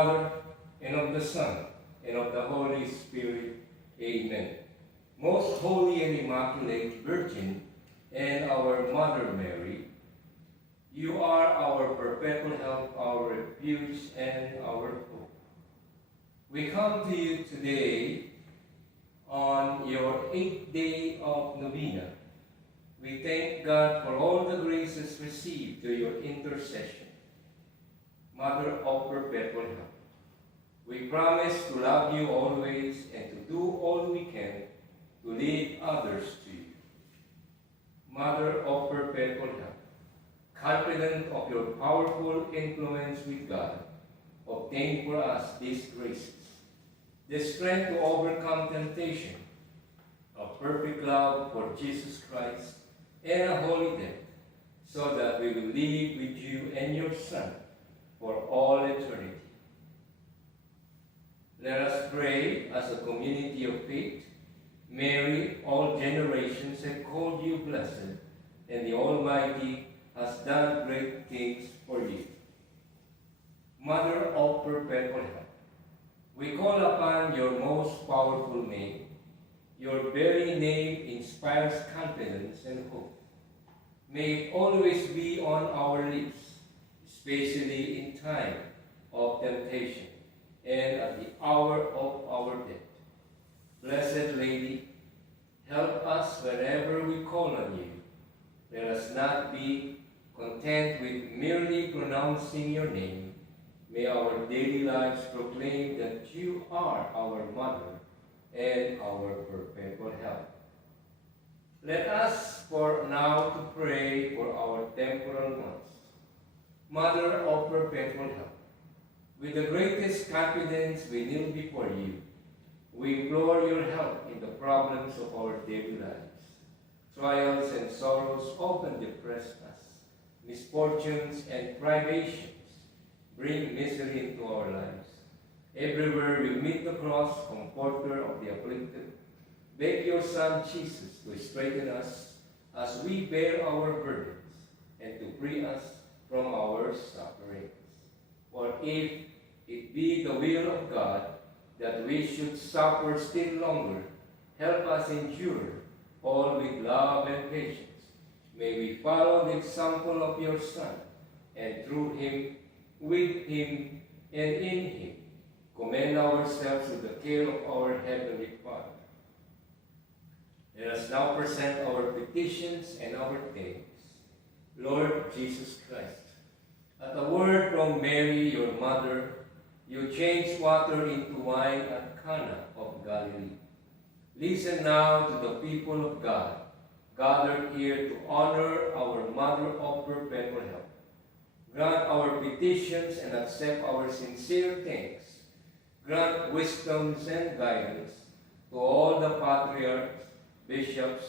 Father, and of the Son, and of the Holy Spirit. Amen. Most Holy and Immaculate Virgin, and our Mother Mary, you are our perpetual help, our refuge, and our hope. We come to you today on your 8th day of novena. We thank God for all the graces received through your intercession. Mother of perpetual help, we promise to love you always and to do all we can to lead others to you. Mother of perpetual help, confident of your powerful influence with God, obtain for us these graces: the strength to overcome temptation, a perfect love for Jesus Christ, and a holy death, so that we will live with you and your Son for all eternity. Let us pray as a community of faith. Mary, all generations have called you blessed, and the Almighty has done great things for you. Mother of perpetual help, we call upon your most powerful name. Your very name inspires confidence and hope. May it always be on our lips, especially in time of temptation and at the hour of our death. Blessed Lady, help us whenever we call on you. Let us not be content with merely pronouncing your name. May our daily lives proclaim that you are our Mother and our perpetual help. Let us for now to pray for our temporal ones. Mother of perpetual help, with the greatest confidence we kneel before you. We implore your help in the problems of our daily lives. Trials and sorrows often depress us. Misfortunes and privations bring misery into our lives. Everywhere we meet the cross, comforter of the afflicted, beg your Son Jesus to strengthen us as we bear our burdens and to free us from our sufferings. For if it be the will of God that we should suffer still longer, help us endure all with love and patience. May we follow the example of your Son, and through him, with him, and in him, commend ourselves to the care of our Heavenly Father. Let us now present our petitions and our thanks. Lord Jesus Christ, at a word from Mary, your mother, you changed water into wine at Cana of Galilee. Listen now to the people of God, gathered here to honor our Mother of perpetual help. Grant our petitions and accept our sincere thanks. Grant wisdoms and guidance to all the patriarchs, bishops,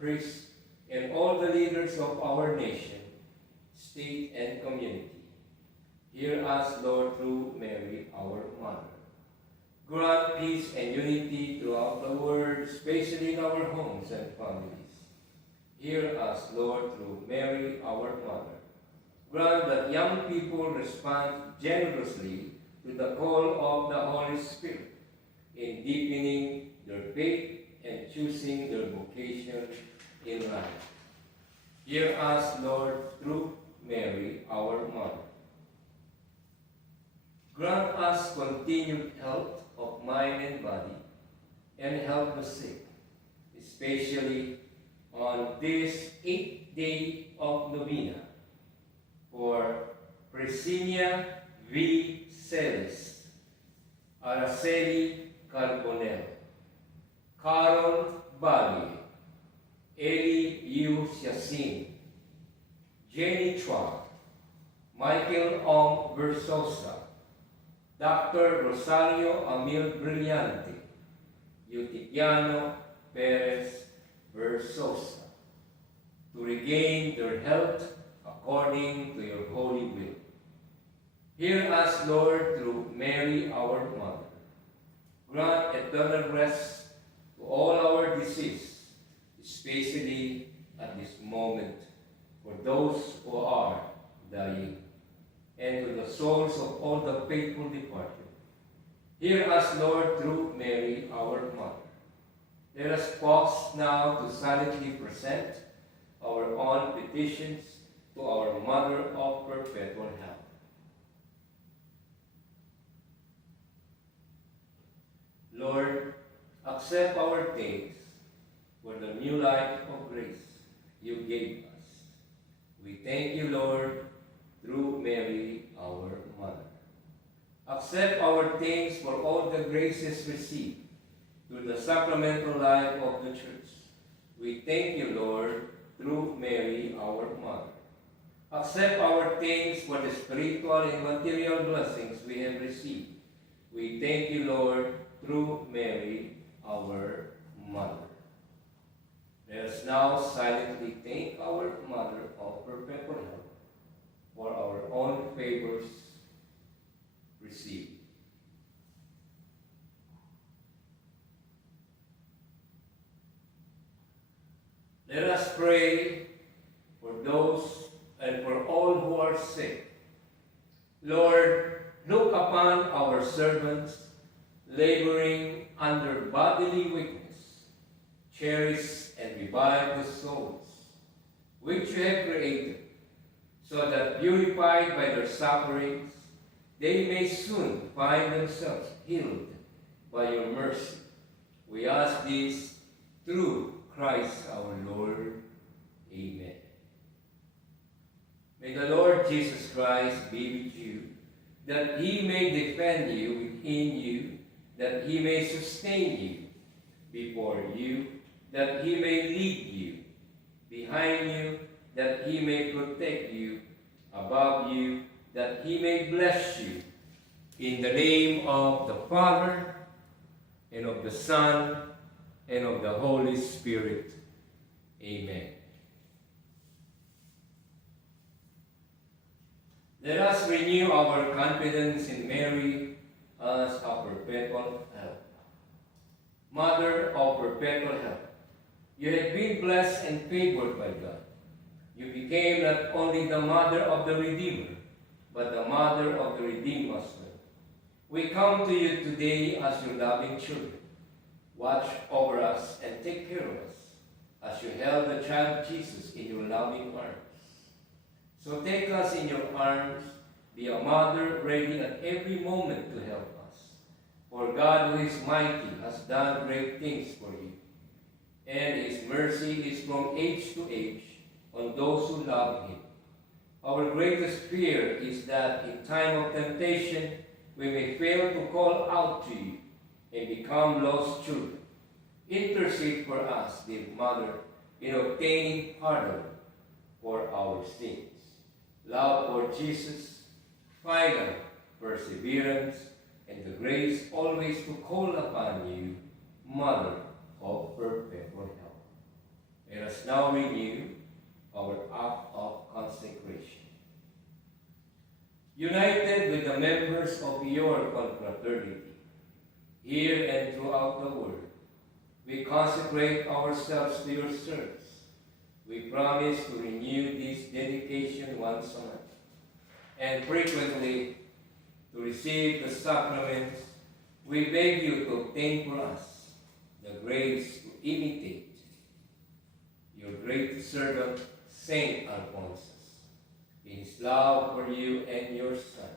priests, and all the leaders of our nation, state, and community. Hear us, Lord, through Mary, our Mother. Grant peace and unity throughout the world, especially in our homes and families. Hear us, Lord, through Mary, our Mother. Grant that young people respond generously to the call of the Holy Spirit in deepening their faith and choosing their vocation in life. Hear us, Lord, through Mary, our Mother. Grant us continued health of mind and body, and help the sick, especially on this 8th day of novena, for Presinia V. Celis, Araceli Carbonell, Carol Bali, Eli Yu Siasin, Jenny Chua, Michael Ong Versosa, Dr. Rosario Amil Brillante, Eutiquiano Perez Versosa, to regain their health according to your holy will. Hear us, Lord, through Mary, our Mother. Grant eternal rest to all our deceased, especially at this moment, for those who are dying, and to the souls of all the faithful departed. Hear us, Lord, through Mary, our Mother. Let us pause now to silently present our own petitions to our Mother of Perpetual Help. Lord, accept our thanks for the new life of grace you gave us. We thank you, Lord, through Mary, our Mother. Accept our thanks for all the graces received through the sacramental life of the Church. We thank you, Lord, through Mary, our Mother. Accept our thanks for the spiritual and material blessings we have received. We thank you, Lord, through Mary, our Mother. Let us now silently thank our Mother of Perpetual Help for our own favors received. Let us pray for those and for all who are sick. Lord, look upon our servants laboring under bodily weakness. Cherish and revive the souls which you have created, so that purified by their sufferings, they may soon find themselves healed by your mercy. We ask this through Christ our Lord. Amen. May the Lord Jesus Christ be with you, that he may defend you within you, that he may sustain you before you, that he may lead you behind you, that he may protect you above you, that he may bless you. In the name of the Father, and of the Son, and of the Holy Spirit. Amen. Let us renew our confidence in Mary as our perpetual help. Mother of perpetual help, you have been blessed and favored by God. You became not only the mother of the Redeemer, but the mother of the redeemed as well. We come to you today as your loving children. Watch over us and take care of us as you held the child Jesus in your loving arms. So take us in your arms, be a mother ready at every moment to help us. For God, who is mighty, has done great things for you, and his mercy is from age to age on those who love him. Our greatest fear is that in time of temptation, we may fail to call out to you and become lost children. Intercede for us, dear Mother, in obtaining pardon for our sins. Love for Jesus, final perseverance, and the grace always to call upon you, Mother of perpetual help. Let us now renew our act of consecration. United with the members of your confraternity, here and throughout the world, we consecrate ourselves to your service. We promise to renew this dedication once a month, and frequently to receive the sacraments. We beg you to obtain for us the grace to imitate your great servant, Saint Alphonsus, in his love for you and your Son.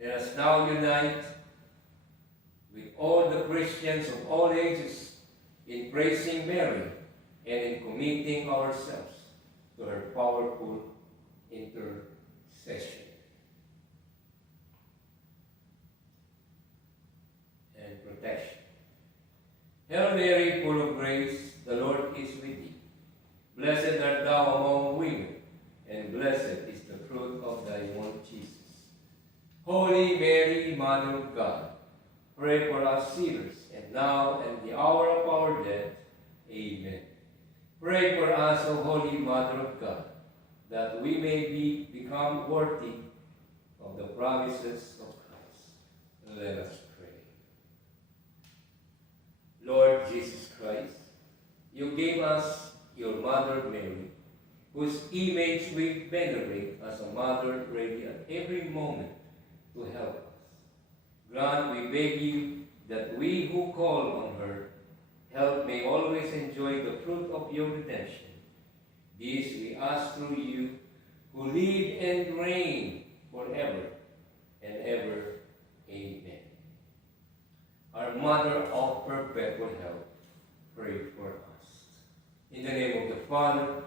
Let us now unite with all the Christians of all ages in praising Mary and in committing ourselves to her powerful intercession. And protection. Hail Mary, full of grace, the Lord is with thee. Blessed art thou among women, and blessed is the fruit of thy womb, Jesus. Holy Mary, Mother of God, pray for us sinners, and now and the hour of our death. Amen. Pray for us, O Holy Mother of God, that we may become worthy of the promises of Christ. Let us pray. Lord Jesus Christ, you gave us your Mother Mary, whose image we venerate as a mother ready at every moment to help us. Grant, we beg you, that we who call on her help may always enjoy the fruit of your redemption. This we ask through you, who live and reign forever and ever. Amen. Our Mother of Perpetual Help, pray for us. In the name of the Father,